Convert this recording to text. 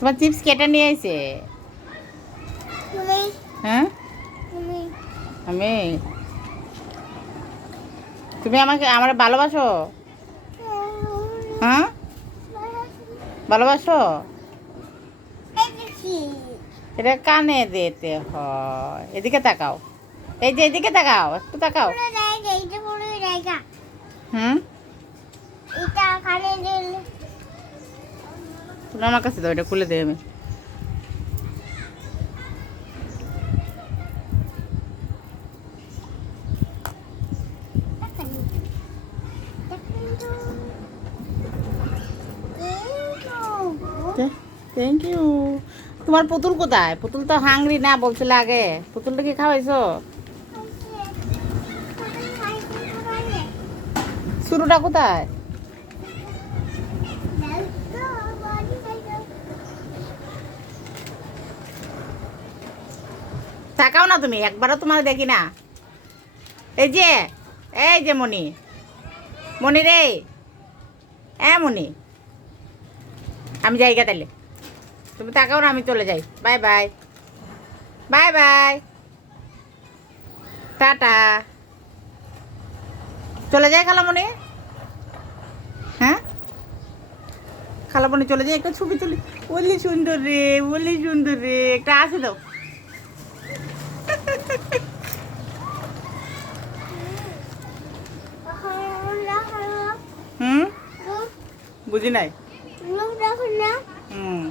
তোমার চিপস কেটে নিয়ে আইছে। হ্যাঁ আমি, তুমি আমাকে আমার ভালোবাসো? হ্যাঁ ভালোবাসো? এটা কানে দিতে হয়। এদিকে তাকাও, এই যে এদিকে তাকাও, একটু তাকাও। হুম তুমি আমার কাছে দাও, এটা খুলে দেয় আমি। Thank you. তোমার পুতুল কোথায়? পুতুল তো হাংরি না বলছিল আগে। পুতুলটা কি খাওয়াইছো? শুরুটা কোথায়? তাকাও না তুমি, একবারও তোমার দেখি না। এই যে মনি, মনি রে, মনি, আমি যাইগা তাইলে। তুমি তাকাও না, আমি চলে যাই। Bye bye, bye bye, tata. চলে যাই খালামণি। হ্যাঁ খালামণি চলে যাই, একটা ছবি তুলি। বলি সুন্দর রে, বলি সুন্দর রে, একটা আসে দাও। হুম বুঝি নাই। হুম